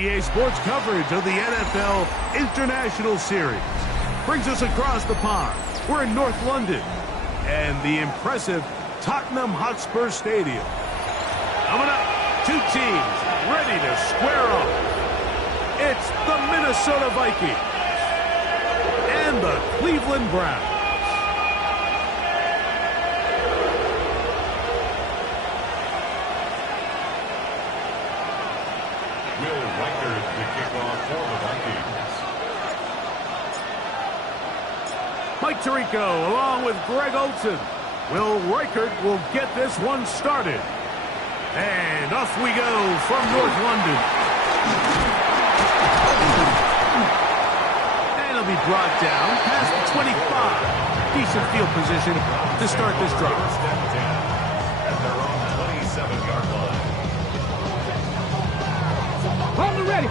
EA Sports coverage of the NFL International Series brings us across the pond. We're in North London and the impressive Tottenham Hotspur Stadium. Coming up, two teams ready to square off. It's the Minnesota Vikings and the Cleveland Browns. Mike Tirico along with Greg Olson. Will Reichert will get this one started. And off we go from North London. And it'll be brought down past the 25. Decent field position to start this drive. At their own 27-yard line. On the ready.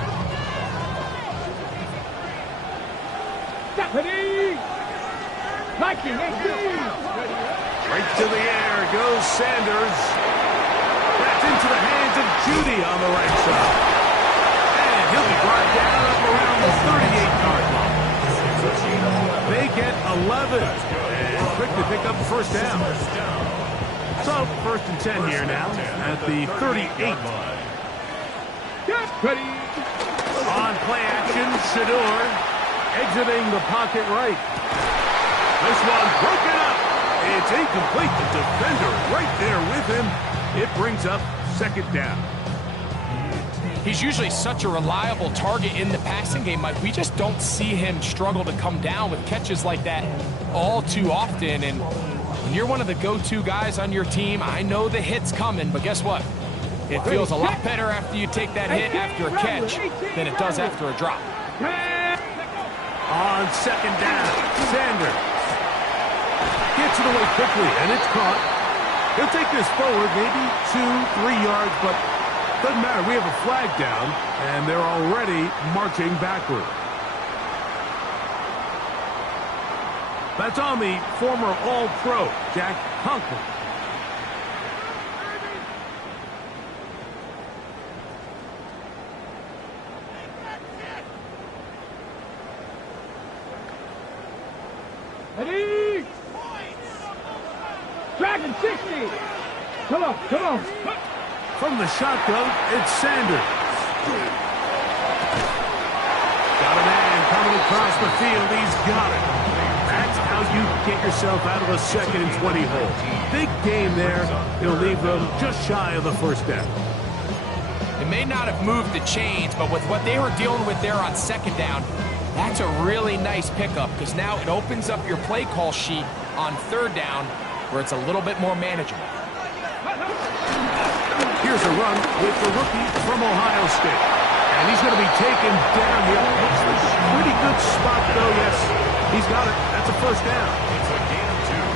Deputy. Viking, right to the air goes Sanders. That's into the hands of Judy on the right side. And he'll be brought down up around the 38-yard line. They get 11. And quick to pick up the first down. So, first and 10 here now at the 38. Ready. On play action, Shador exiting the pocket right. This one broken up. It's incomplete. The defender right there with him. It brings up second down. He's usually such a reliable target in the passing game, Mike. We just don't see him struggle to come down with catches like that all too often. And when you're one of the go-to guys on your team, I know the hit's coming, but guess what? It feels a lot better after you take that hit after a catch than it does after a drop. On second down, Sanders gets it away quickly, and it's caught. He'll take this forward, maybe 2-3 yards, but doesn't matter. We have a flag down, and they're already marching backward. That's on the former All-Pro, Jack Conklin. Ready. Dragon 60. Come on, come on. From the shotgun, it's Sanders. Got a man coming across the field. He's got it. That's how you get yourself out of a 2nd and 20 hole. Big game there. He'll leave them just shy of the first down. It may not have moved the chains, but with what they were dealing with there on second down, that's a really nice pickup because now it opens up your play call sheet on third down where it's a little bit more manageable. Here's a run with the rookie from Ohio State. And he's going to be taken down here. Looks like a pretty good spot, though. Yes, he's got it. That's a first down.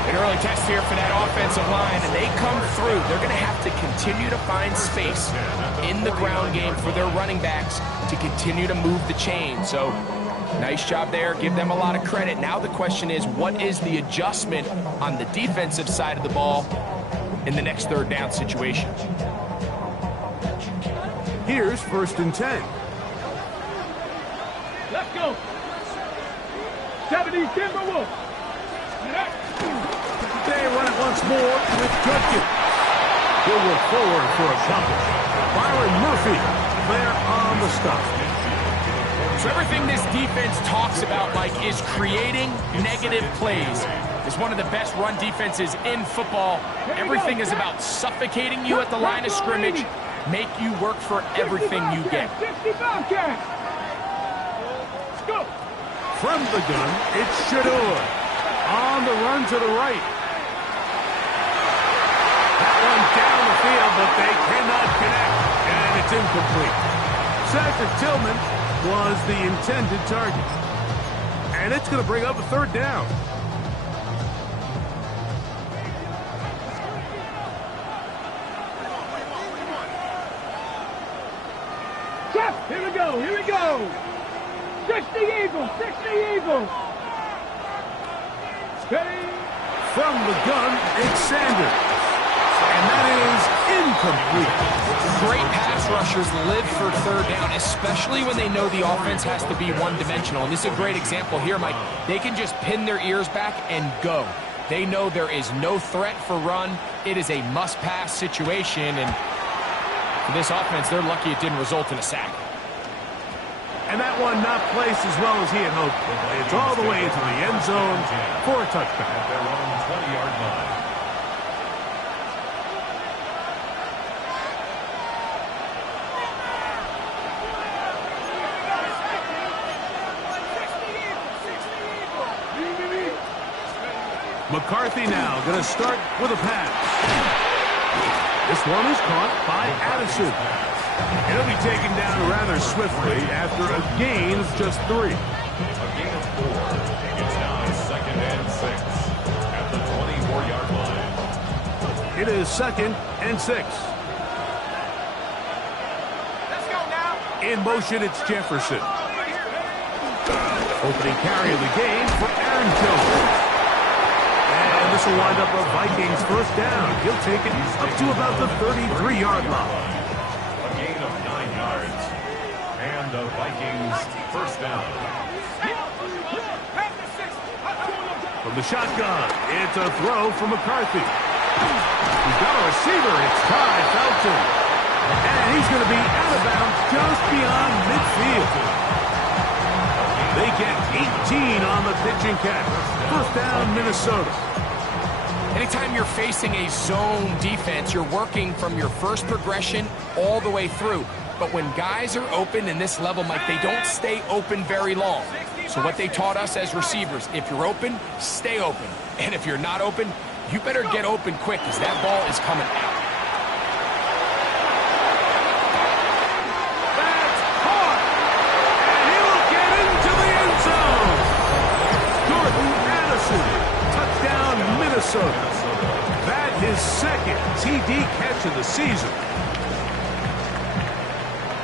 An early test here for that offensive line, and they come through. They're going to have to continue to find space in the ground game for their running backs to continue to move the chain. So, nice job there. Give them a lot of credit. Now the question is, what is the adjustment on the defensive side of the ball in the next third down situation? Here's first and 10. Let's go. 70 Timberwolves. They run it once more with Judkins. He'll look forward for a couple. Byron Murphy there on the stop. So everything this defense talks about, Mike, is creating negative plays. It's one of the best run defenses in football. Everything is about suffocating you at the line of scrimmage, make you work for everything you get. From the gun, it's Shador. On the run to the right. That one down the field, but they cannot connect. And it's incomplete. Cedric Tillman was the intended target. And it's going to bring up a third down. Here we go, here we go. 60 Eagles, 60 Eagles. Ready. From the gun, it's Sanders. And that is incomplete. Great pass rushers live for third down, especially when they know the offense has to be one-dimensional. And this is a great example here, Mike. They can just pin their ears back and go. They know there is no threat for run. It is a must-pass situation, and for this offense, they're lucky it didn't result in a sack. And that one not placed as well as he had hoped. It's all the way into the end zone for a touchdown. At their own 20-yard line. McCarthy now going to start with a pass. This one is caught by Addison. It'll be taken down rather swiftly after a gain of just 3. A gain of 4. It's now 2nd and 6 at the 24-yard line. It is 2nd and 6. Let's go now. In motion, it's Jefferson. Opening carry of the game for Aaron Jones. And this will wind up a Vikings first down. He'll take it up to about the 33-yard line. A gain of 9 yards. And the Vikings first down. From the shotgun, it's a throw from McCarthy. He's got a receiver. It's Ty Felton. And he's going to be out of bounds just beyond midfield. They get 18 on the pitch and catch. First down, Minnesota. Anytime you're facing a zone defense, you're working from your first progression all the way through. But when guys are open in this level, Mike, they don't stay open very long. So what they taught us as receivers, if you're open, stay open. And if you're not open, you better get open quick because that ball is coming out. That's caught. And he'll get into the end zone. Jordan Addison. Touchdown, Minnesota. That his second TD catch of the season.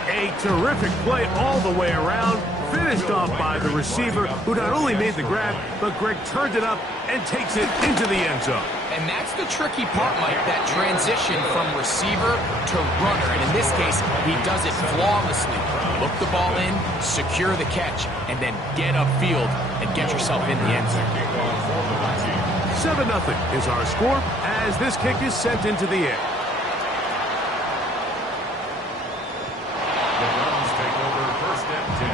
A terrific play all the way around. Finished off by the receiver, who not only made the grab, but Greg turned it up and takes it into the end zone. And that's the tricky part, Mike, that transition from receiver to runner. And in this case, he does it flawlessly. Look the ball in, secure the catch, and then get upfield and get yourself in the end zone. 7-0 is our score as this kick is sent into the air. The Browns take over first and 10.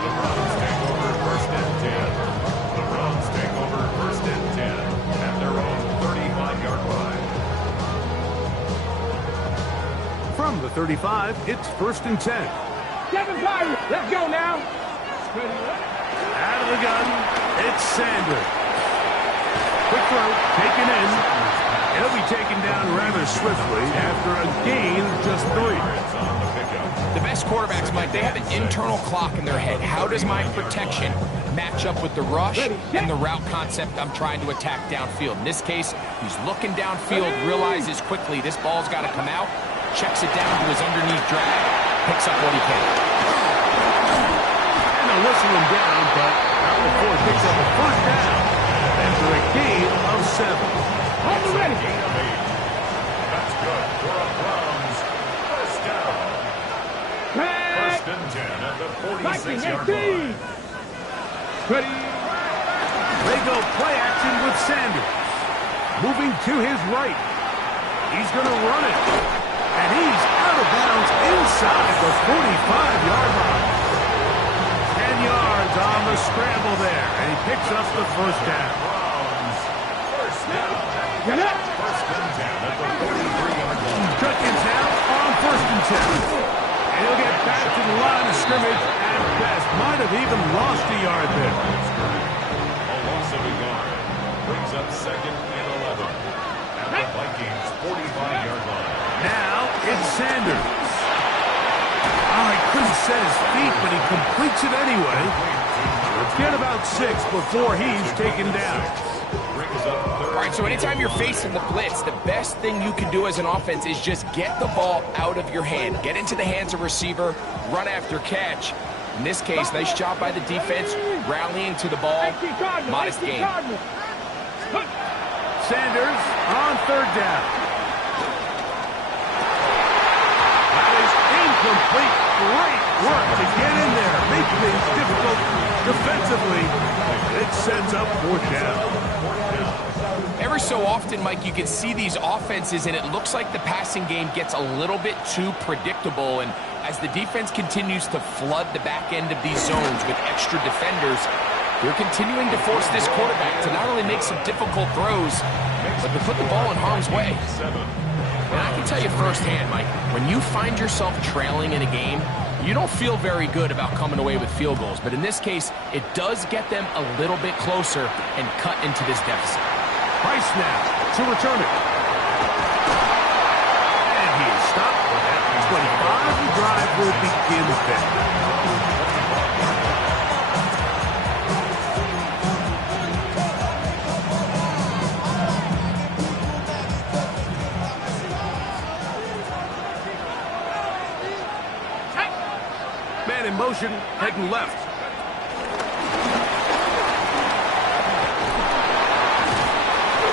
The Browns take over first and 10. The Browns take over first and 10 at their own 35-yard line. From the 35, it's first and 10. Kevin Byron, let's go now. Out of the gun, it's Sanders. Quick throw, taken in. It'll be taken down rather swiftly after a gain of just 3. The best quarterbacks, Mike, they have an internal clock in their head. How does my protection match up with the rush and the route concept I'm trying to attack downfield? In this case, he's looking downfield, realizes quickly this ball's got to come out, checks it down to his underneath drag, picks up what he can. And they'll whistle him down, but not before it picks up a first down after a gain of 7. Hold the ready. Gain of 8. That's good for a Browns first down. First and 10 at the 46-yard line. Ready. They go play action with Sanders. Moving to his right. He's going to run it. And he's out of bounds inside the 45-yard line. 10 yards on the scramble there. And he picks up the first down. Browns first down. Get up. First and 10 at the 43-yard line. Judkins now on first and 10. And he'll get back to the line of scrimmage at best. Might have even lost a yard there. A loss of a yard brings up 2nd and 11 at the Vikings 45-yard line. Now it's Sanders. Oh, he couldn't set his feet, but he completes it anyway. Let's get about 6 before he's taken down. Brings up All right, so anytime you're facing the blitz, the best thing you can do as an offense is just get the ball out of your hand. Get into the hands of receiver, run after catch. In this case, nice job by the defense, rallying to the ball. Modest gain. Sanders on third down. Incomplete. Great work to get in there. Make things difficult defensively. It sets up fourth down. Every so often, Mike, you can see these offenses, and it looks like the passing game gets a little bit too predictable. And as the defense continues to flood the back end of these zones with extra defenders, they're continuing to force this quarterback to not only make some difficult throws, but to put the ball in harm's way. And I can tell you firsthand, Mike, when you find yourself trailing in a game, you don't feel very good about coming away with field goals. But in this case, it does get them a little bit closer and cut into this deficit. Price now to return it. And he is stopped at the 25. The drive will begin then. Man in motion, heading left.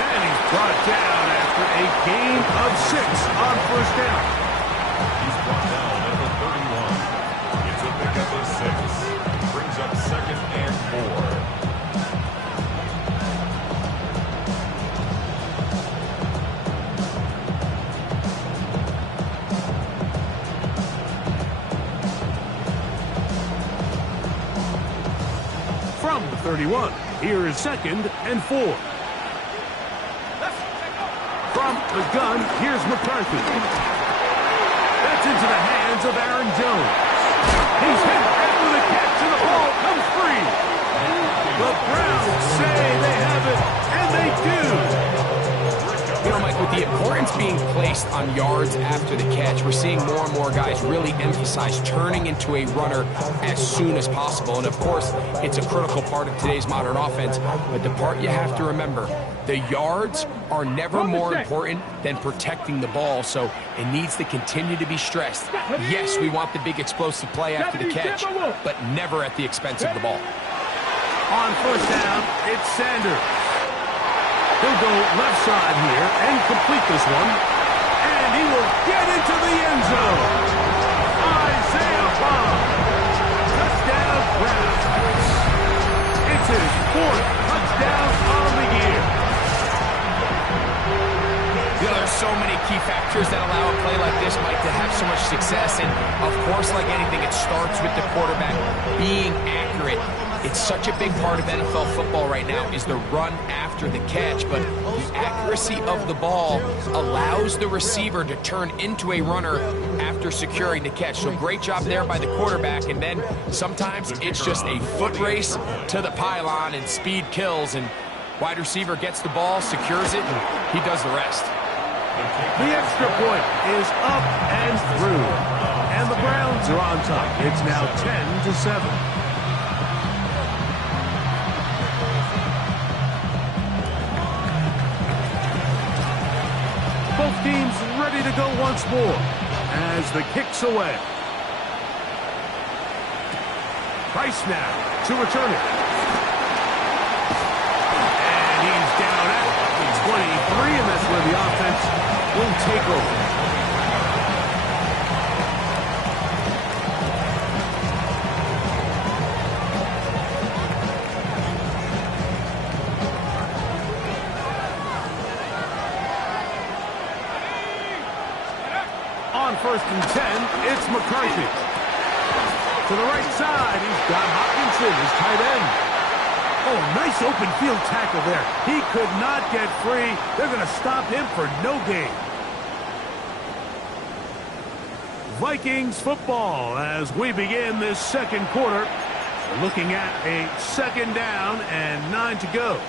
And he's brought down after a gain of 6 on first down. He's brought down at the 31. It's a pickup of 6. Brings up 2nd and 4. From the 31, here is 2nd and 4. From the gun, here's McCarthy. That's into the hands of Aaron Jones. He's hit after the catch, and the ball comes free. The Browns say they have it, and they do. You know, Mike, with the importance being placed on yards after the catch, we're seeing more and more guys really emphasize turning into a runner as soon as possible. And, of course, it's a critical part of today's modern offense. But the part you have to remember, the yards are never more important than protecting the ball, so it needs to continue to be stressed. Yes, we want the big explosive play after the catch, but never at the expense of the ball. On first down, it's Sanders. He'll go left side here and complete this one. And he will get into the end zone. Isaiah Bond. Touchdown Browns. It's his 4th touchdown on the year. You know, there's so many key factors that allow a play like this, Mike, to have so much success. And, of course, like anything, it starts with the quarterback being accurate. It's such a big part of NFL football right now is the run after the catch, but the accuracy of the ball allows the receiver to turn into a runner after securing the catch. So great job there by the quarterback, and then sometimes it's just a foot race to the pylon and speed kills, and wide receiver gets the ball, secures it, and he does the rest. The extra point is up and through, and the Browns are on top. It's now 10-7. Both teams ready to go once more as the kick's away. Price now to return it. And he's down at the 23, and that's where the offense will take over. On 1st and 10, it's McCarthy. To the right side, he's got Hopkinson, his tight end. Oh, nice open field tackle there. He could not get free. They're going to stop him for no gain. Vikings football as we begin this second quarter. Looking at a 2nd down and 9 to go.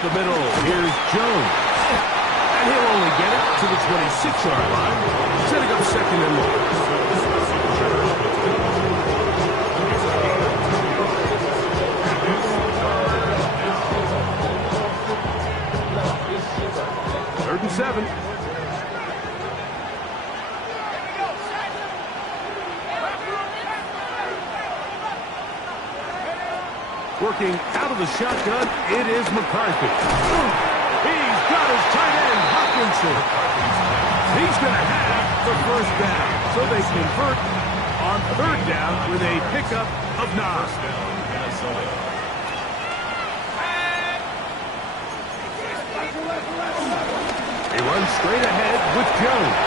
The middle, here's Jones. And he'll only get it to the 26-yard line, setting up 2nd and 1. 3rd and 7. Working out of the shotgun, it is McCarthy. He's got his tight end, Hopkinson. He's going to have the first down. So they convert on third down with a pickup of 9. He runs straight ahead with Jones.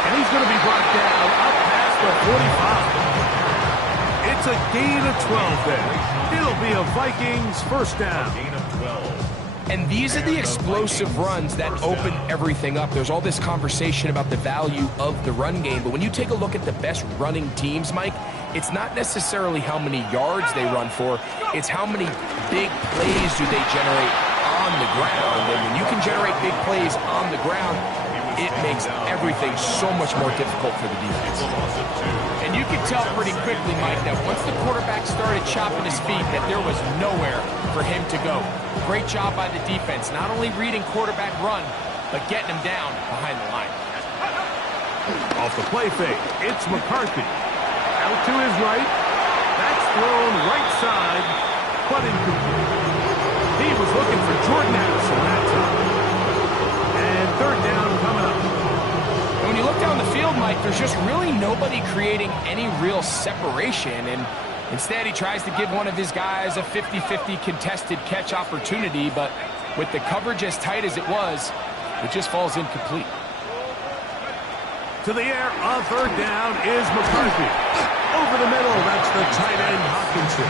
And he's going to be brought down up past the 45. It's a gain of 12 there. It'll be a Vikings first down. Gain of 12. And these are the explosive runs that open everything up. There's all this conversation about the value of the run game, but when you take a look at the best running teams, Mike, it's not necessarily how many yards they run for, it's how many big plays do they generate on the ground. And when you can generate big plays on the ground, it makes everything so much more difficult for the defense. And you can tell pretty quickly, Mike, that once the quarterback started chopping his feet, that there was nowhere for him to go. Great job by the defense, not only reading quarterback run, but getting him down behind the line. Off the play fake, it's McCarthy. Out to his right. That's thrown right side, but incomplete. He was looking for Jordan Addison that time. And third down coming up. And when you look down the field, Mike, there's just really nobody creating any real separation. And instead, he tries to give one of his guys a 50-50 contested catch opportunity, but with the coverage as tight as it was, it just falls incomplete. To the air on third down is McCarthy. Over the middle, that's the tight end, Hopkinson.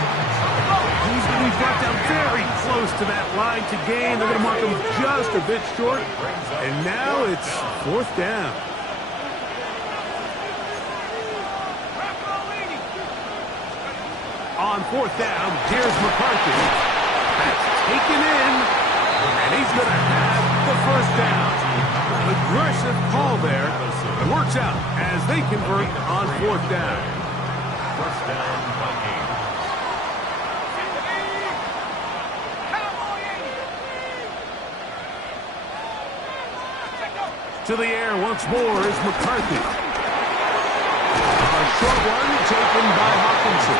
He's going to be brought down very close to that line to gain. They're going to mark him just a bit short. And now it's fourth down. On fourth down, here's McCarthy. That's taken in, and he's going to have the first down. Aggressive call there. It works out as they convert on fourth down. First down, Vikings. To the air once more is McCarthy. A short one taken by Hopkinson.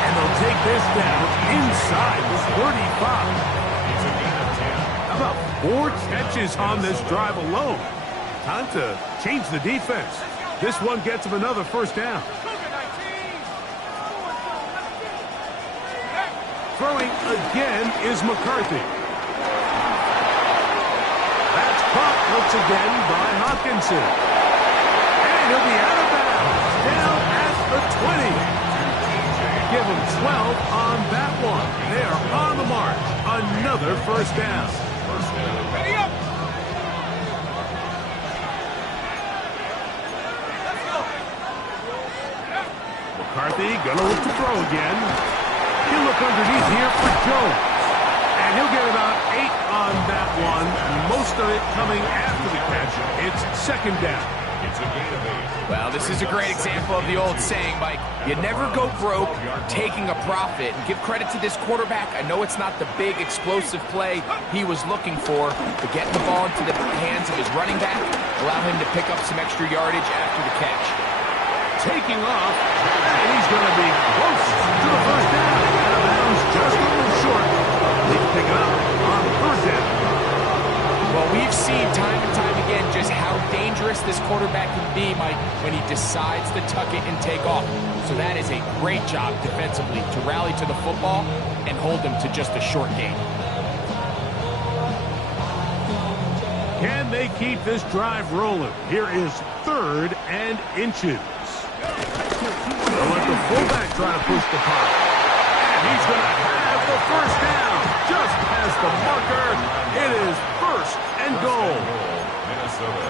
And they'll take this down inside the 35. It's a gain of 10. How about 4 catches on this drive alone? Time to change the defense. This one gets him another first down. Throwing again is McCarthy. That's caught once again by Hopkinson. And he'll be out of bounds, down at the 20. Give him 12 on that one. They are on the march. Another first down. First down. Ready up! McCarthy gonna look to throw again. He'll look underneath here for Jones. And he'll get about 8 on that one. Most of it coming after the catch. It's second down. It's a gain of 8. Well, this is a great example of the old saying, Mike, you never go broke taking a profit. And give credit to this quarterback. I know it's not the big explosive play he was looking for, but getting the ball into the hands of his running back, allow him to pick up some extra yardage after the catch. Taking off, and he's going to be close to the first down. Out of bounds, just a little short. They pick it up on third down. Well, we've seen time and time again just how dangerous this quarterback can be, Mike, when he decides to tuck it and take off. So that is a great job defensively to rally to the football and hold them to just a short gain. Can they keep this drive rolling? Here is third and inches. They'll let the fullback try to push the punt. And he's going to have the first down. Just past the marker, it is first and goal. Minnesota.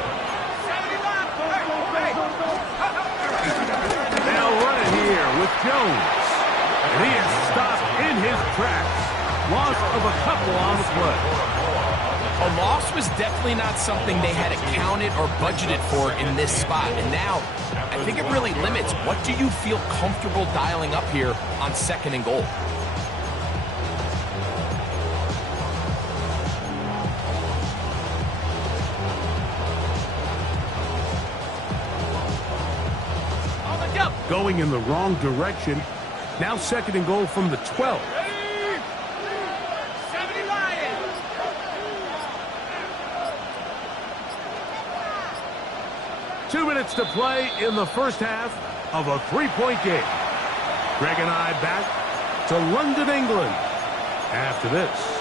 They'll run it here with Jones. And he is stopped in his tracks. Loss of a couple on the play. A loss was definitely not something they had accounted or budgeted for in this spot. And now, I think it really limits what do you feel comfortable dialing up here on second and goal. Going in the wrong direction. Now second and goal from the 12. minutes to play in the first half of a 3-point game. Greg and I back to London, England after this.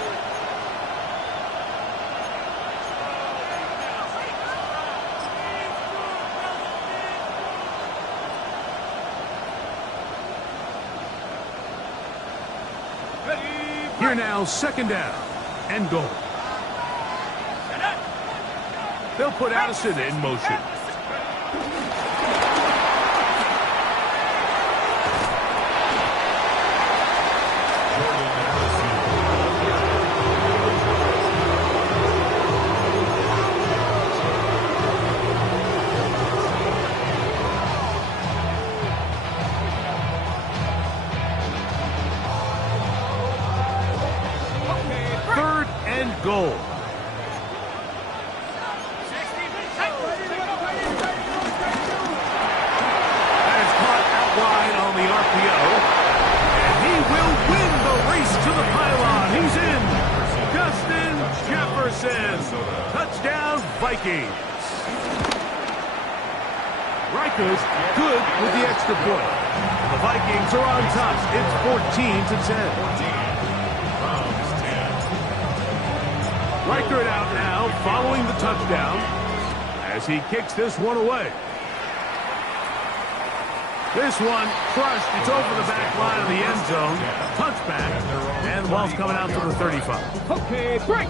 Here now, second down and goal. They'll put Addison in motion. Third and goal. Touchdown, Vikings. Rikers good with the extra point. The Vikings are on top. It's 14-10. Riker out now following the touchdown as he kicks this one away. This one crushed. It's over the back line of the end zone. Touchback. And the ball's coming out to the 35. Okay, break.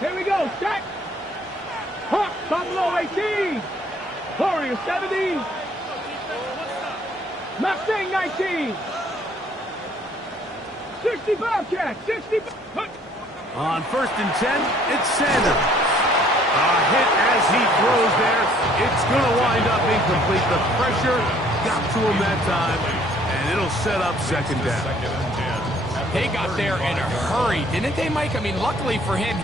Here we go, set. Hawk, Buffalo 18. Warrior 70. Mustang 19. 65 catch, 60. On 1st and 10, it's Sanders. A hit as he throws there. It's going to wind up incomplete. The pressure got to him that time, and it'll set up second down. They got there in a hurry, didn't they, Mike? I mean, luckily for him.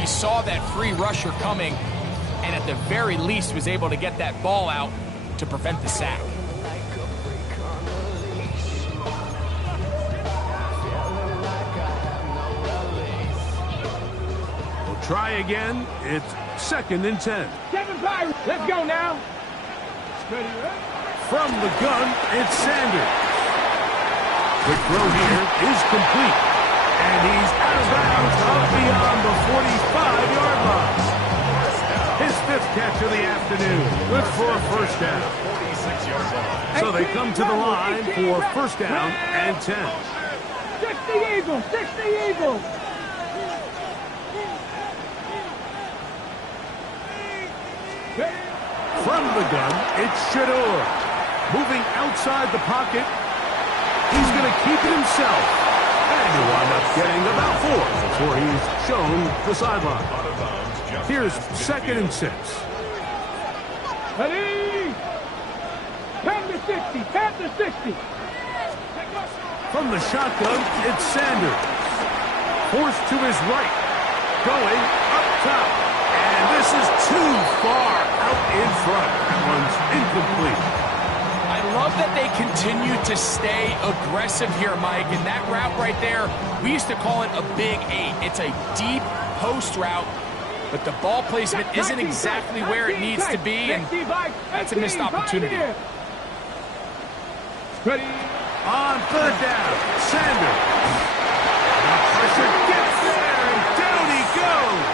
He saw that free rusher coming, and at the very least was able to get that ball out to prevent the sack. We'll try again. It's 2nd and 10. 7-5. Let's go now. From the gun, it's Sanders. The throw here is complete. And he's out of bounds up beyond the 45-yard line. His 5th catch of the afternoon. Good for a first down. So they come to the line for first down and 10. 60 Eagles, 60 Eagles. From the gun, it's Shador. Moving outside the pocket. He's going to keep it himself. And he'll wind up getting about 4 before he's shown the sideline. Here's 2nd and 6. Ready? 10 to 60, 10 to 60. From the shotgun, it's Sanders. Forced to his right. Going up top. And this is too far out in front. That one's incomplete. I love that they continue to stay aggressive here, Mike. And that route right there, we used to call it a big 8. It's a deep post route, but the ball placement isn't exactly where it needs to be, and that's a missed opportunity. Ready? On 3rd down, Sanders. The pressure gets there, and down he goes.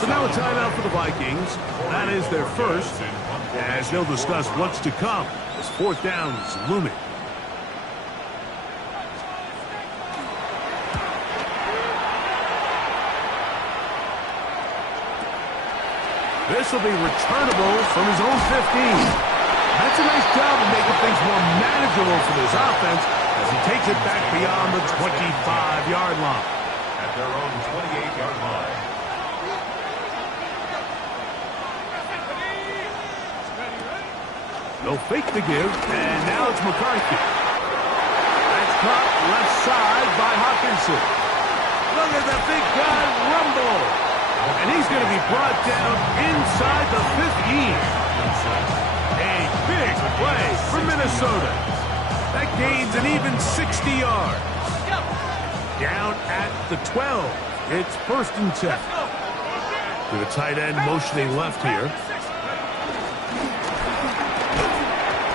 So now a timeout for the Vikings. That is their first, as they'll discuss what's to come as 4th down is looming. This will be returnable from his own 15. That's a nice job of making things more manageable for this offense as he takes it back beyond the 25-yard line. At their own 28-yard line. No fake to give, and now it's McCarthy. That's caught left side by Hawkinson. Look at the big guy rumble. And he's going to be brought down inside the 15. A big play for Minnesota. That gains an even 60 yards. Down at the 12. It's 1st and 10. To the tight end motioning left here.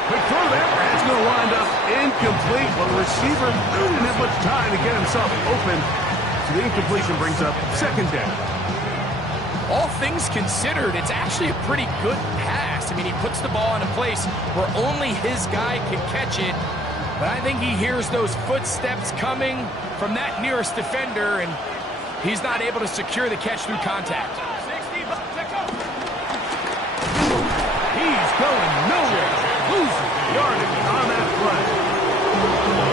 Quick throw there. That's going to wind up incomplete. But the receiver didn't have much time to get himself open. So the incompletion brings up 2nd down. All things considered, it's actually a pretty good pass. I mean, he puts the ball in a place where only his guy can catch it. But I think he hears those footsteps coming from that nearest defender, and he's not able to secure the catch through contact. He's going nowhere. Losing yardage on that play.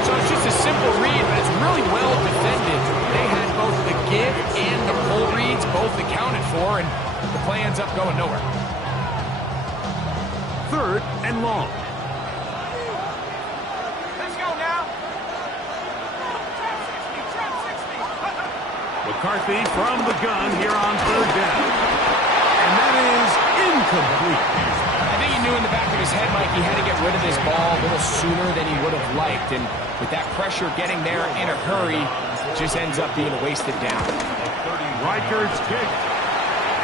So it's just a simple read, but it's really well defended. They had both the give and the pull reads both accounted for, and the play ends up going nowhere. 3rd and long. Let's go now. McCarthy from the gun here on 3rd down. And that is incomplete. I think he knew in the back of his head, Mike, he had to get rid of this ball a little sooner than he would have liked. And with that pressure getting there in a hurry, just ends up being a wasted down. Reichert's kick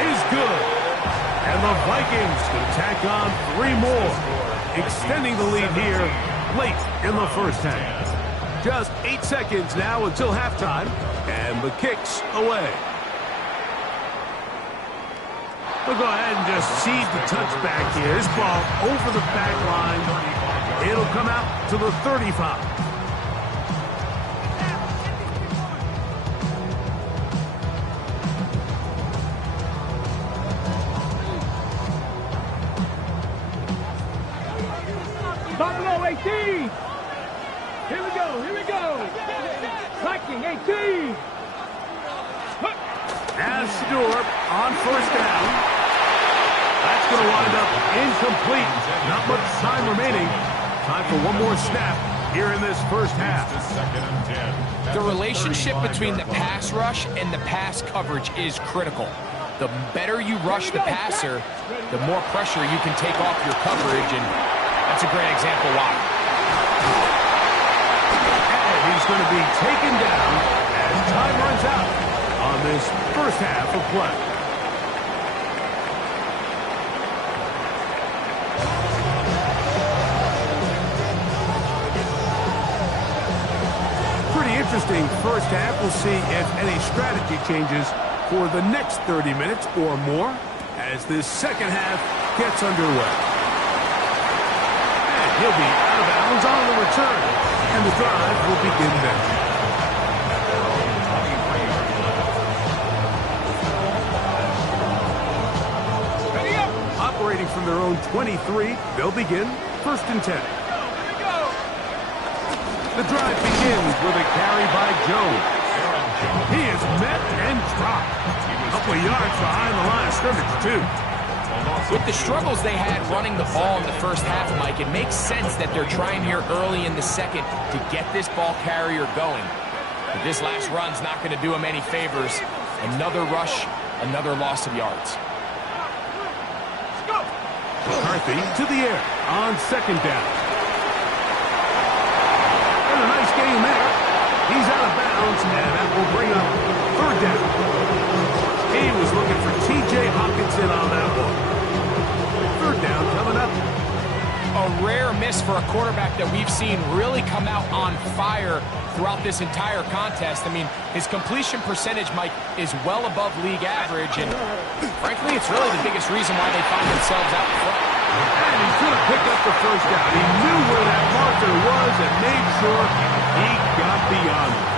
is good. And the Vikings can tack on 3 more, extending the lead here late in the 1st half. Just 8 seconds now until halftime, and the kick's away. We'll go ahead and just cede the touchback here. This ball over the back line. It'll come out to the 35. Buffalo 18. Here we go. Here we go. Viking 18. As Stewart on 1st down. That's going to wind up incomplete. Not much time remaining. Time for one more snap here in this 1st half. The relationship between the pass rush and the pass coverage is critical. The better you rush the passer, the more pressure you can take off your coverage, and that's a great example why. And he's going to be taken down as time runs out on this 1st half of play. Pretty interesting 1st half. We'll see if any strategy changes for the next 30 minutes or more as this 2nd half gets underway. And he'll be out of bounds on the return, and the drive will begin then. Operating from their own 23, they'll begin 1st and 10. The drive begins with a carry by Jones. He is met and dropped. A couple of yards behind the line of scrimmage, too. With the struggles they had running the ball in the 1st half, Mike, it makes sense that they're trying here early in the 2nd to get this ball carrier going. But this last run's not going to do him any favors. Another rush, another loss of yards. McCarthy to the air on 2nd down. And a nice gain there. He's out of bounds, and that will bring up 3rd down. He was looking for T.J. Hawkinson on that one. 3rd down coming up. A rare miss for a quarterback that we've seen really come out on fire throughout this entire contest. I mean, his completion percentage, Mike, is well above league average, and frankly, it's really the biggest reason why they find themselves out front. And he's going to pick up the 1st down. He knew where that marker was and made sure he got beyond it.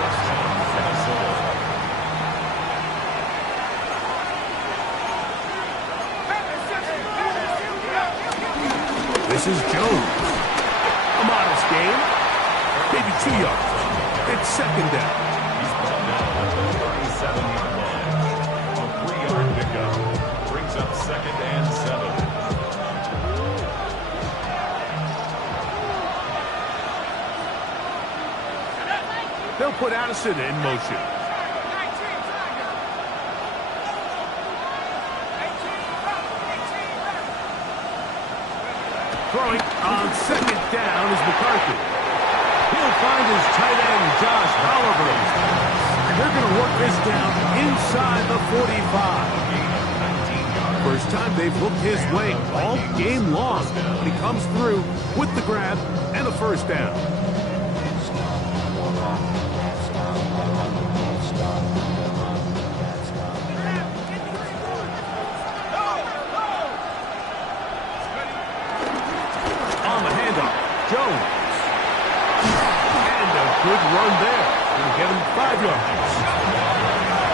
maybe 2 yards. It's second down. He's brought down at the 37-yard line. A 3-yard pickup brings up 2nd and 7. They'll put Addison in motion. Throwing on second down is McCarthy. He'll find his tight end, Josh Oliver. And they're going to work this down inside the 45. First time they've looked his way all game long. But he comes through with the grab and a first down. Jones. And a good run there. Going to get him 5 yards.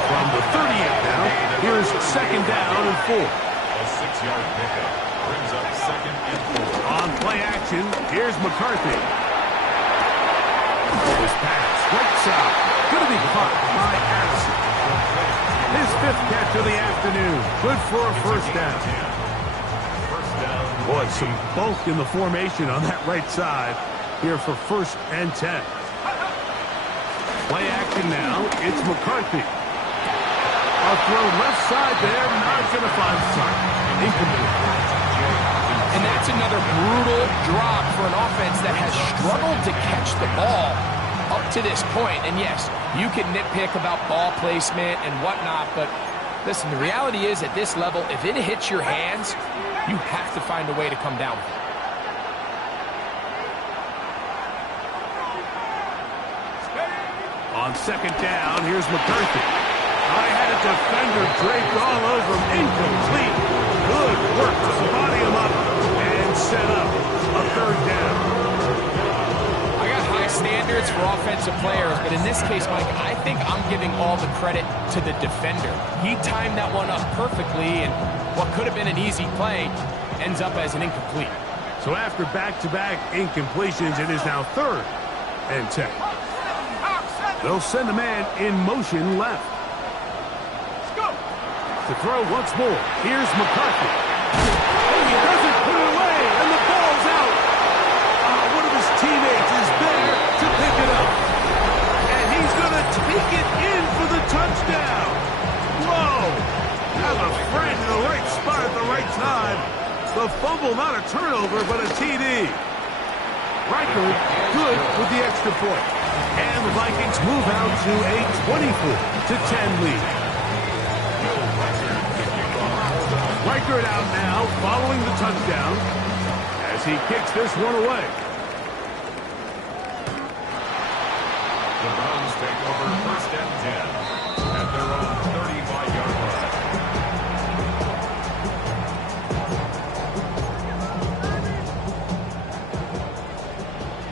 From the 38 now, here's second down and 4. A 6-yard pickup brings up 2nd and 4. On play action, here's McCarthy. This pass, right side. Going to be caught by Addison. His 5th catch of the afternoon. Good for a first down. Boy, some bulk in the formation on that right side here for 1st and 10. Play action now. It's McCarthy. A throw left side there. Not going to find sight. Incomplete. And that's another brutal drop for an offense that has struggled to catch the ball up to this point. And yes, you can nitpick about ball placement and whatnot, but listen, the reality is at this level, if it hits your hands, you have to find a way to come down with it. On second down, here's McCarthy. I had a defender draped all over him. Incomplete. Good work to body him up and set up a 3rd down. I got high standards for offensive players, but in this case, Mike, I think I'm giving all the credit to the defender. He timed that one up perfectly, and what could have been an easy play ends up as an incomplete. So after back-to-back incompletions, it is now 3rd and 10. They'll send a man in motion left. To throw once more, here's McCarthy. Oh, he doesn't put it away, and the ball's out. One of his teammates is there to pick it up. And he's going to take it in for the touchdown. Whoa! Have a friend in the right spot at the right time. The fumble, not a turnover, but a TD. Riker, good with the extra point. And the Vikings move out to a 24-10 lead. Riker it out now, following the touchdown, as he kicks this one away. The Browns take over 1st and 10 at their own 35-yard line.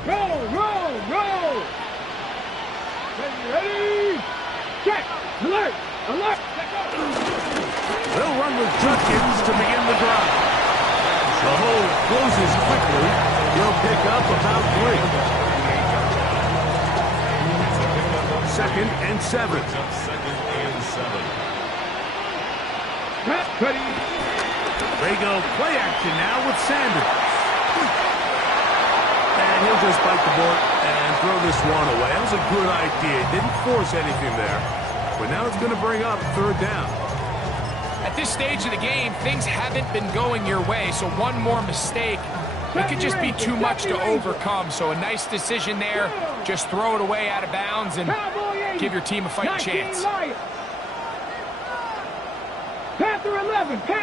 Roll! Ready? Check! Alert! They'll run with Judkins to begin the drive. The hole closes quickly. He'll pick up about 3. 2nd and 7. Ready? They go play action now with Sanders. And he'll just bite the bullet and throw this one away. That was a good idea. Didn't force anything there. But now it's going to bring up 3rd down. At this stage of the game, things haven't been going your way, so one more mistake, it could just be too much to overcome. So a nice decision there. Just throw it away out of bounds and give your team a fighting chance. Panther 11, go!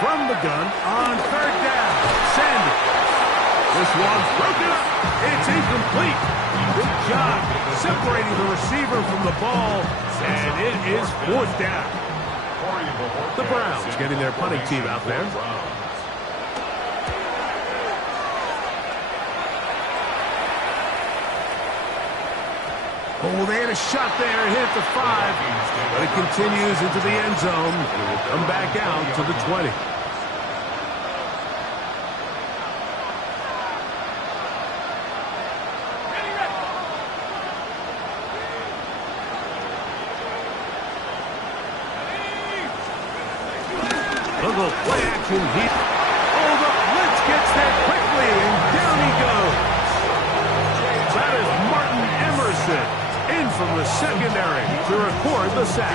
From the gun on 3rd down, Sanders. This one's broken up. It's incomplete. Good job separating the receiver from the ball, and it is 4th down. The Browns getting their punting team out there. Oh, they had a shot there, hit the 5, but it continues into the end zone, and it will come back out to the 20. little play action here. Oh, the blitz gets there quickly, and down he goes. That is Martin Emerson in from the secondary to record the sack.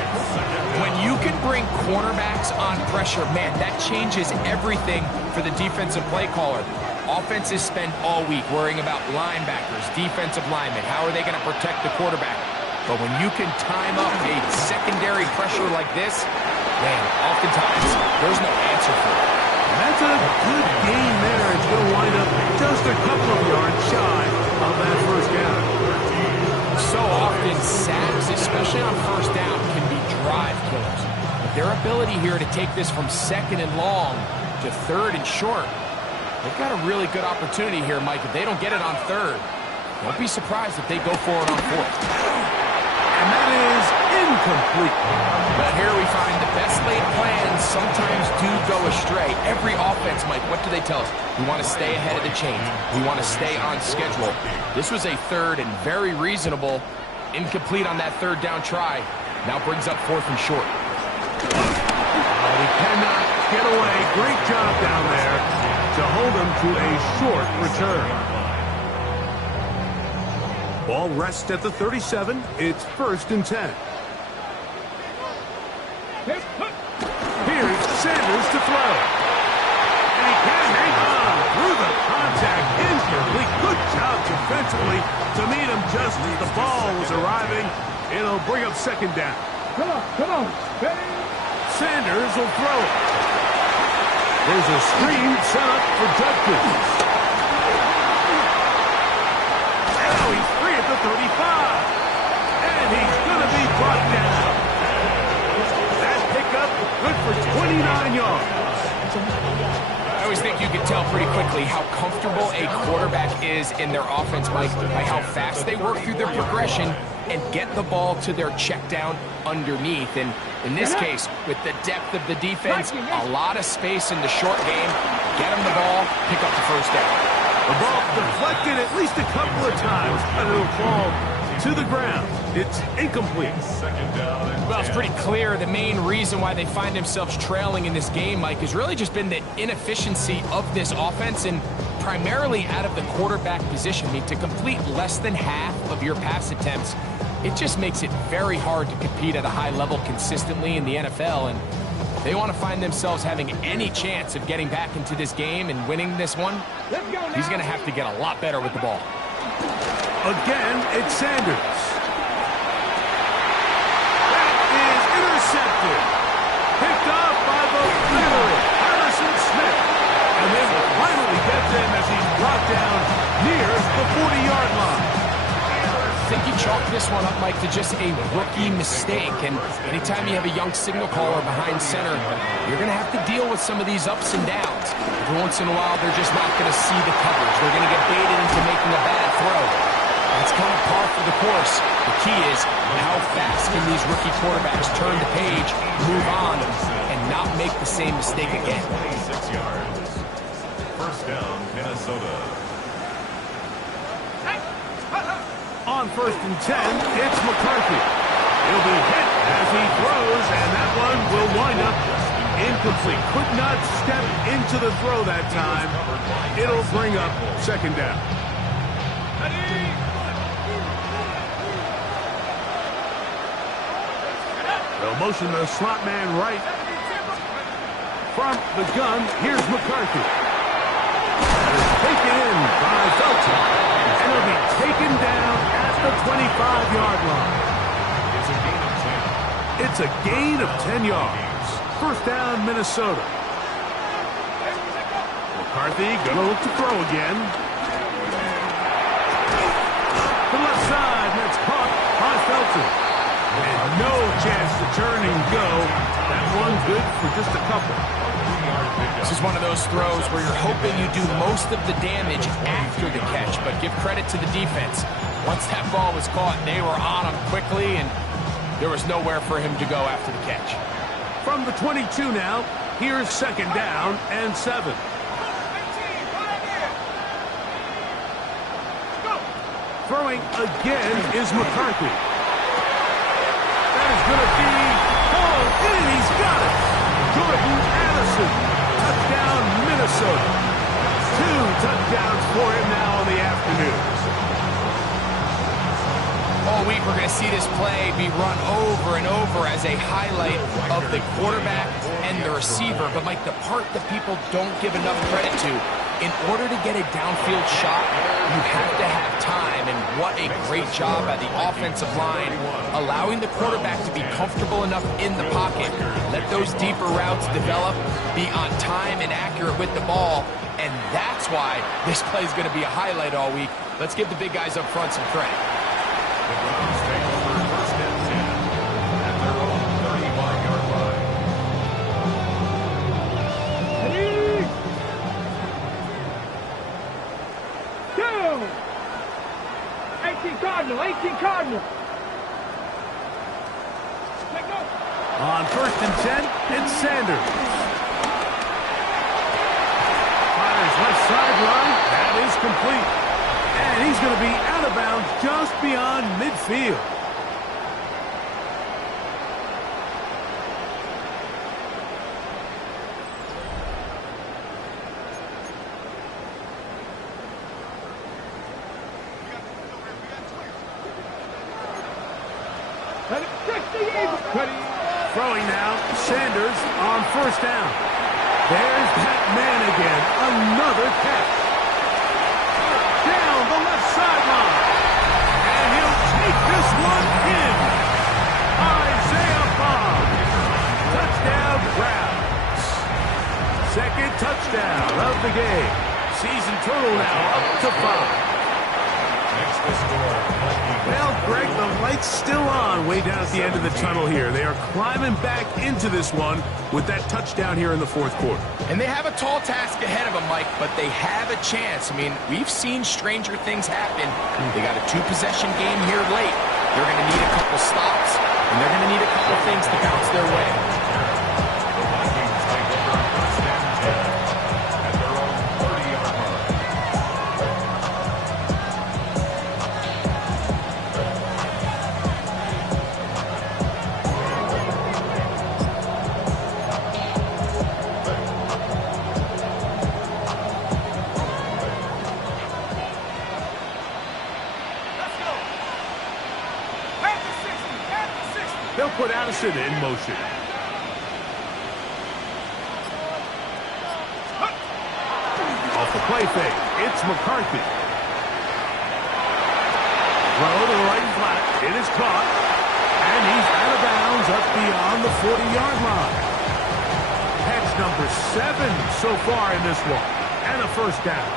When you can bring cornerbacks on pressure, man, that changes everything for the defensive play caller. Offenses spend all week worrying about linebackers, defensive linemen. How are they going to protect the quarterback? But when you can time up a secondary pressure like this, man, oftentimes there's no answer for it. That's a good gain there. It's going to wind up just a couple of yards shy of that first down. So often, sacks, especially on first down, can be drive killers. But their ability here to take this from second and long to third and short, they've got a really good opportunity here, Mike. If they don't get it on third, don't be surprised if they go for it on fourth. And that is incomplete. But here we find the best laid plans sometimes do go astray. Every offense, Mike, what do they tell us? We want to stay ahead of the chains. We want to stay on schedule. This was a third and very reasonable. Incomplete on that third down try. Now brings up fourth and short. He cannot get away. Great job down there to hold him to a short return. Ball rests at the 37. It's 1st and 10. Here's Sanders to throw. And he can hang on through the contact. Incomplete. Good job defensively to meet him just as the ball was arriving. It'll bring up 2nd down. Come on. Sanders will throw it. There's a screen set up for Judkins. Now he's free at the 35. And he's going to be brought down. That pickup good for 29 yards. I always think you can tell pretty quickly how comfortable a quarterback is in their offense, Mike, by how fast they work through their progression and get the ball to their check down underneath. And in this case, with the depth of the defense, a lot of space in the short game, get them the ball, pick up the first down. The ball deflected at least a couple of times, but it'll fall to the ground. It's incomplete. Well, it's pretty clear the main reason why they find themselves trailing in this game, Mike, has really just been the inefficiency of this offense and primarily out of the quarterback position. I mean, to complete less than half of your pass attempts, it just makes it very hard to compete at a high level consistently in the NFL. And they want to find themselves having any chance of getting back into this game and winning this one. He's going to have to get a lot better with the ball. Again, it's Sanders. That is intercepted. Picked off by the veteran, Harrison Smith. And then finally gets him as he's brought down near the 40-yard line. I think you chalk this one up, Mike, to just a rookie mistake. And anytime you have a young signal caller behind center, you're going to have to deal with some of these ups and downs. Every once in a while, they're just not going to see the coverage. They're going to get baited into making a bad throw. That's kind of par for the course. The key is how fast can these rookie quarterbacks turn the page, move on, and not make the same mistake again. 26 yards. First down, Minnesota. On 1st and 10, it's McCarthy. He'll be hit as he throws, and that one will wind up incomplete. Could not step into the throw that time. It'll bring up 2nd down. They'll motion the slot man right. From the gun, here's McCarthy. That is taken in by Felton. And it'll be taken down at the 25-yard line. It's a gain of 10 yards. First down, Minnesota. McCarthy gonna look to throw again. The left side, and it's caught by Felton. And no chance to turn and go. That one good for just a couple. This is one of those throws where you're hoping you do most of the damage after the catch, but give credit to the defense. Once that ball was caught, they were on him quickly, and there was nowhere for him to go after the catch. From the 22 now, here's 2nd down and 7. Throwing again is McCarthy. That is going to be called in. He's got it. Jordan Addison Minnesota. 2 touchdowns for him now on the afternoon. All week we're going to see this play be run over and over as a highlight of the quarterback and the receiver. But, Mike, the part that people don't give enough credit to, in order to get a downfield shot, you have to have time. And what a great job by the offensive line, allowing the quarterback to be comfortable enough in the pocket. Let those deeper routes develop, be on time and accurate with the ball. And that's why this play is going to be a highlight all week. Let's give the big guys up front some credit. The Browns take over 1st and 10 at their own 31-yard line. Ready? Go! 18 Cardinal, 18 Cardinal. Let go. On 1st and 10, it's Sanders. Fires left sideline. That is complete. And he's going to be out of bounds just beyond midfield. Throwing now, Sanders on 1st down. There's that man again, another catch. Down the left sideline. And he'll take this one in. Isaiah Bond. Touchdown Browns. 2nd touchdown of the game. Season total now up to 5. Makes the score. Well, Greg, the light's still on way down at the end of the tunnel here. They are climbing back into this one with that touchdown here in the 4th quarter. And they have a tall task ahead of them, Mike, but they have a chance. I mean, we've seen stranger things happen. They got a 2-possession game here late. They're going to need a couple stops, and they're going to need a couple things to bounce their way. The Vikings take over 1st and 10 at their own 30-yard line. They'll put Addison in motion. Off the play fake, it's McCarthy. Throw to the right flat. It is caught. And he's out of bounds up beyond the 40-yard line. Catch number 7 so far in this one. And a 1st down.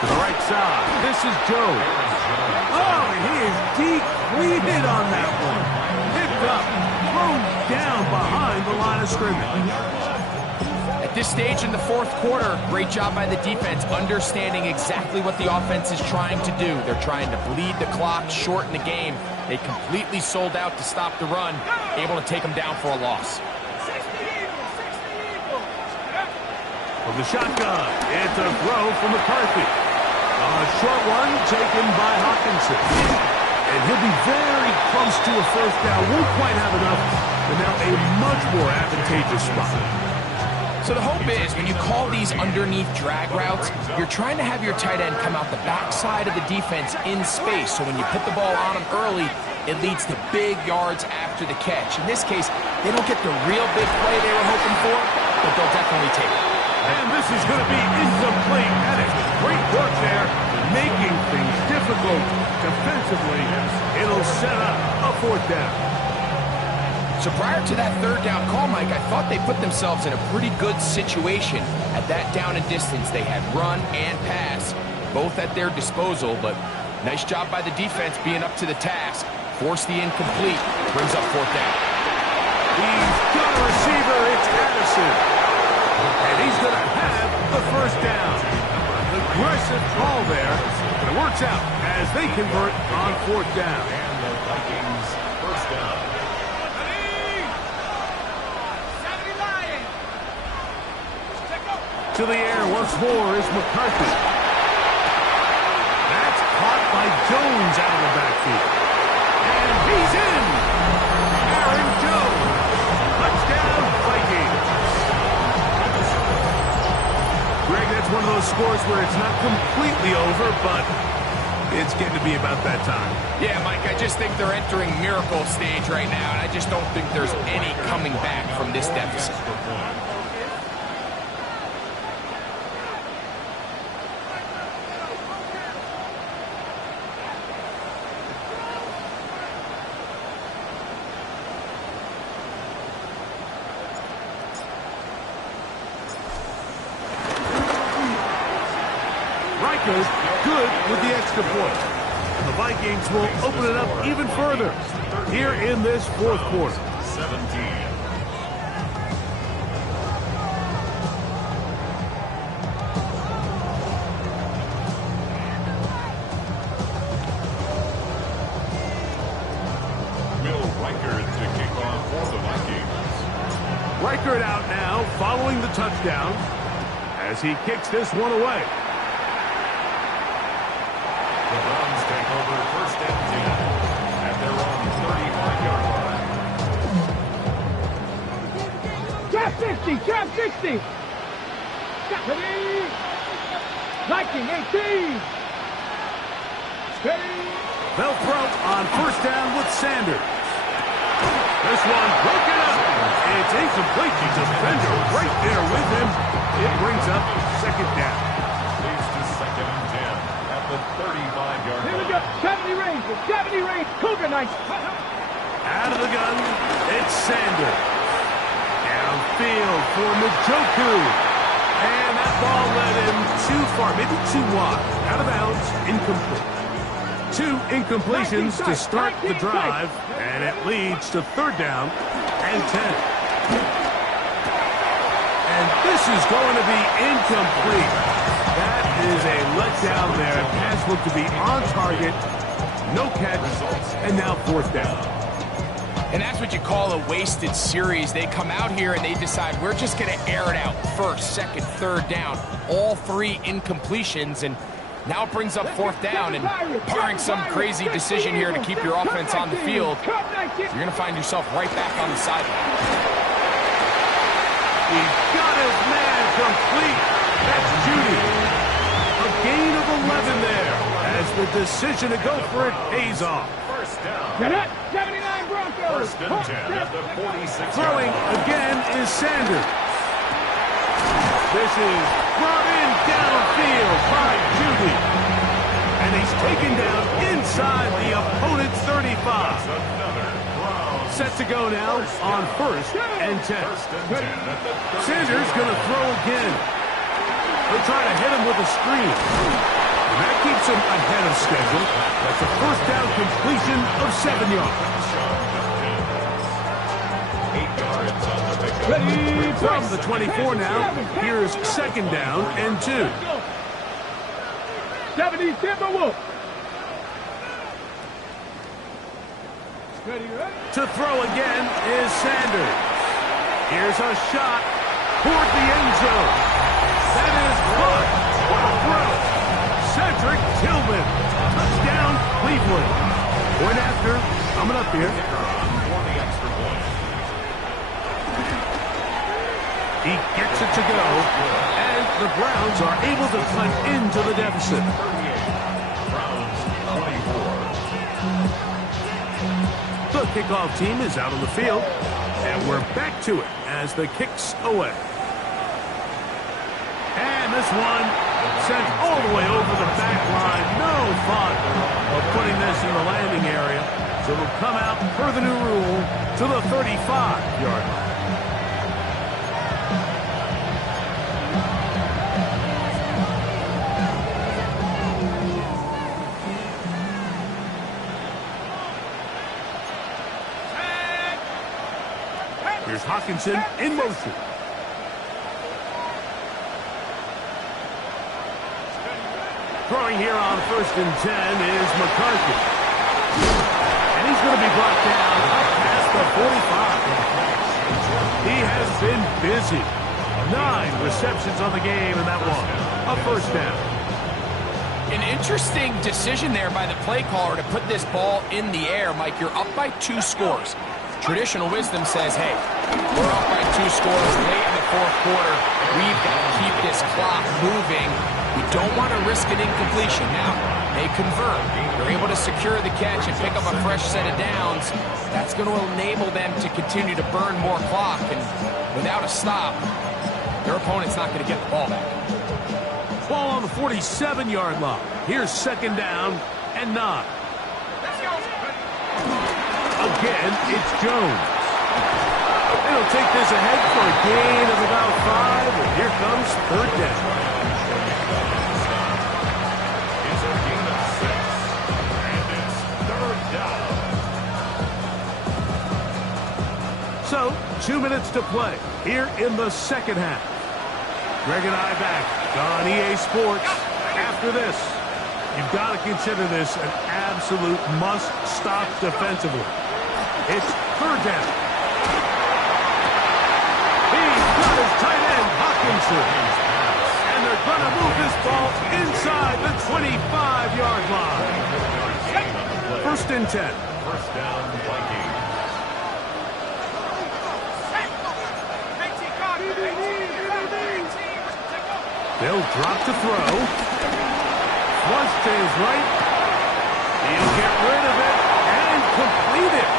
To the right side. This is Joe. Oh, he is depleted on that one. Picked up, thrown down behind the line of scrimmage. At this stage in the 4th quarter, great job by the defense, understanding exactly what the offense is trying to do. They're trying to bleed the clock, shorten the game. They completely sold out to stop the run, able to take them down for a loss. From the shotgun, it's a throw from McCarthy. A short one taken by Hawkinson. And he'll be very close to a 1st down. Won't quite have enough, but now a much more advantageous spot. So the hope is when you call these underneath drag routes, you're trying to have your tight end come out the backside of the defense in space. So when you put the ball on him early, it leads to big yards after the catch. In this case, they don't get the real big play they were hoping for, but they'll definitely take it. And this is going to be incomplete. Heading. Great work there, making things difficult defensively. It'll set up a 4th down. So prior to that 3rd down call, Mike, I thought they put themselves in a pretty good situation. At that down and distance, they had run and pass, both at their disposal, but nice job by the defense being up to the task. Forced the incomplete, brings up 4th down. He's got a receiver, it's Addison. And he's going to have the 1st down. Aggressive call there, but it works out as they convert on 4th down. And the Vikings 1st down. To the air once more is McCarthy. That's caught by Jones out of the backfield. And he's in. one of those scores where it's not completely over, but it's getting to be about that time. Yeah, Mike, I just think they're entering miracle stage right now, and I just don't think there's any coming back from this deficit. Good with the extra point. And the Vikings will open it up even further here in this fourth quarter. 17. To kick off for the Vikings. Reichert out now following the touchdown as he kicks this one away. The Browns take over first and 10 at their own 35-yard line. Trap 60, trap 60. Ready. Viking 18. Steady. They'll throw on first down with Sanders. This one broken up. It's incomplete. The defender right there with him. It brings up second down. Leads to second and 10 at the 35-yard Here we line. go. 70 range. 70 range. Cougar Knights. Out of the gun, it's Sanders. Downfield for Njoku. And that ball led him too far, maybe too wide. Out of bounds, incomplete. 2 incompletions to start the drive, and it leads to third down and 10. And this is going to be incomplete. That is a letdown there. Pass looked to be on target. No catch, and now fourth down. And that's what you call a wasted series. They come out here and they decide we're just going to air it out first, second, third down. All 3 incompletions, and now it brings up fourth down, and barring some crazy decision here to keep your offense on the field, you're going to find yourself right back on the sideline. He's got his man complete. That's Judy. A gain of 11 there as the decision to go for it pays off. First down. Get it. 79 Broncos. First and 10 at the 46-yard Throwing line. again is Sanders. This is brought in downfield by Judy. And he's taken down inside the opponent's 35. Another Browns. Set to go now on first and 10. First and 10 at the 30-yard Sanders going to throw again. They'll try to hit him with a screen. And that keeps him ahead of schedule. That's a first down completion of 7 yards. 8 yards on the pickup. Ready. From the 24 now, here's second down and 2. 70 Timberwolf. Ready, ready. To throw again is Sanders. Here's a shot toward the end zone. That is caught. What a throw. Cedric Tillman. Touchdown, Cleveland. Point after, coming up here. For the extra point. He gets it to go, and the Browns are able to cut into the deficit. 38. Browns 24. The kickoff team is out on the field, and we're back to it as the kick's away. And this one sent all the way over the back line. No thought of putting this in the landing area. So it'll come out per the new rule to the 35-yard line. Here's Hawkinson in motion. Throwing here on first and 10 is McCarthy. And he's going to be brought down up past the 45. He has been busy. 9 receptions on the game, and that one, a first down. An interesting decision there by the play caller to put this ball in the air. Mike, you're up by 2 scores. Traditional wisdom says, hey, we're up by 2 scores late in the fourth quarter. We've got to keep this clock moving. We don't want to risk an incompletion. Now, they convert. They're able to secure the catch and pick up a fresh set of downs. That's going to enable them to continue to burn more clock. And without a stop, their opponent's not going to get the ball back. Ball on the 47-yard line. Here's second down and 9. Again, it's Jones. They'll take this ahead for a gain of about 5, and here comes third down. It's a gain of 6, and it's third down. So, 2 minutes to play here in the second half. Greg and I back on EA Sports. After this, you've got to consider this an absolute must-stop defensively. It's third down. He's got his tight end, Hawkinson. And they're going to move this ball inside the 25-yard line. First and 10. First down, Vikings. They'll drop to throw. Flush to his right. He'll get rid of it and complete it.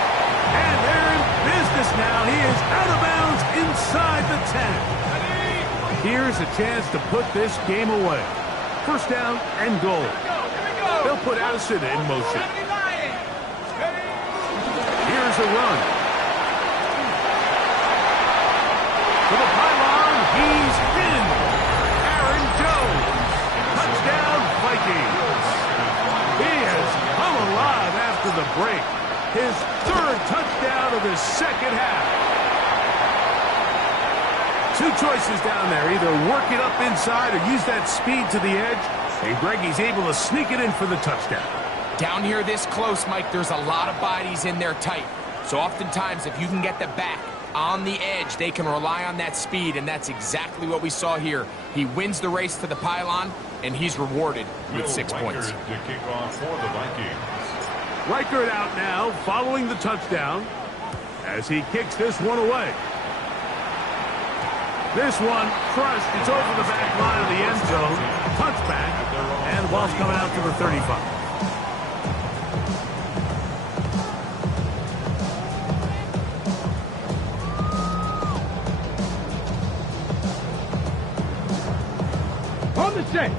And they're in business now. He is out of bounds inside the 10. Here's a chance to put this game away. First down and goal. They'll put Addison in motion. Here's a run. To the pylon. He's in. Aaron Jones. Touchdown, Vikings. He has come alive after the break. His third touchdown of his second half. 2 choices down there. Either work it up inside or use that speed to the edge. And Greggy's able to sneak it in for the touchdown. Down here this close, Mike, there's a lot of bodies in there tight. So oftentimes, if you can get the back on the edge, they can rely on that speed, and that's exactly what we saw here. He wins the race to the pylon, and he's rewarded with 6 points. To kick off for the Vikings. Reichert out now, following the touchdown, as he kicks this one away. This one crushed. It's over the back line of the end zone. Touchback, and the ball's coming out to the 35. On the set.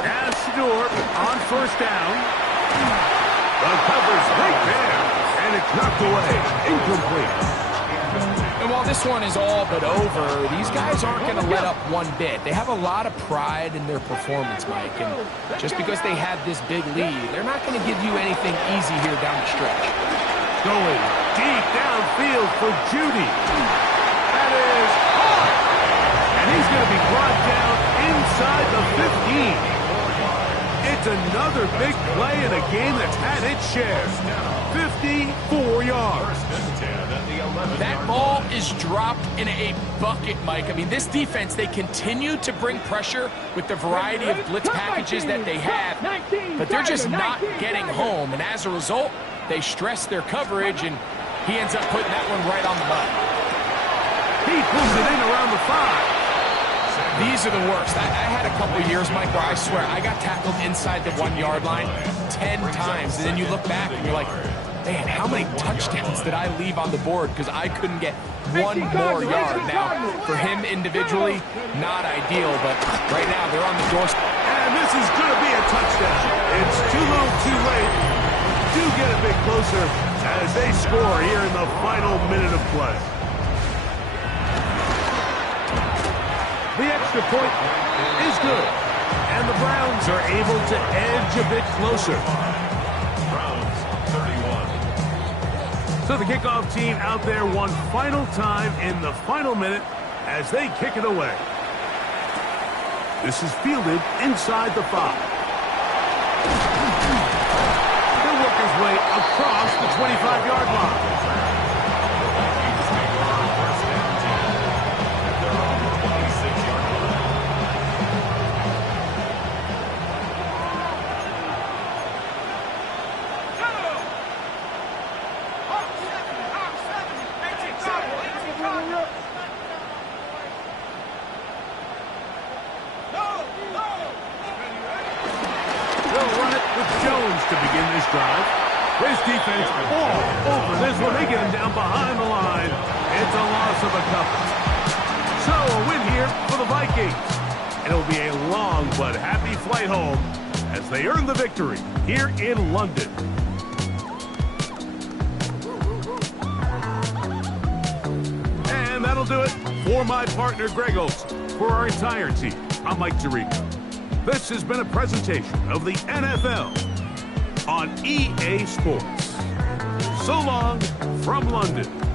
As Stewart on first down. The cover's right there, and it's knocked away. Incomplete. And while this one is all but over, these guys aren't going to let up one bit. They have a lot of pride in their performance, Mike. And just because they had this big lead, they're not going to give you anything easy here down the stretch. Going deep downfield for Judy. That is hard. And he's going to be brought down inside the 15. It's another big play in a game that's had its share. 54 yards. That ball is dropped in a bucket, Mike. I mean, this defense, they continue to bring pressure with the variety of blitz packages that they have, but they're just not getting home. And as a result, they stress their coverage, and he ends up putting that one right on the money. He pulls it in around the 5. These are the worst. I had a couple years, Mike, where I swear I got tackled inside the 1-yard line 10 times. And then you look back and you're like, man, how many touchdowns did I leave on the board because I couldn't get one more yard? Now, for him individually, not ideal, but right now they're on the doorstep. And this is going to be a touchdown. It's too little too late. Do get a bit closer as they score here in the final minute of play. The extra point is good, and the Browns are able to edge a bit closer. Browns 31. So the kickoff team out there one final time in the final minute as they kick it away. This is fielded inside the 5. He'll work his way across the 25-yard line. drive. His defense all over this one. They get him down behind the line. It's a loss of a couple. So a win here for the Vikings. And it'll be a long but happy flight home as they earn the victory here in London. And that'll do it for my partner, Greg Olson. For our entire team, I'm Mike Tirico. This has been a presentation of the NFL on EA Sports. So long from London.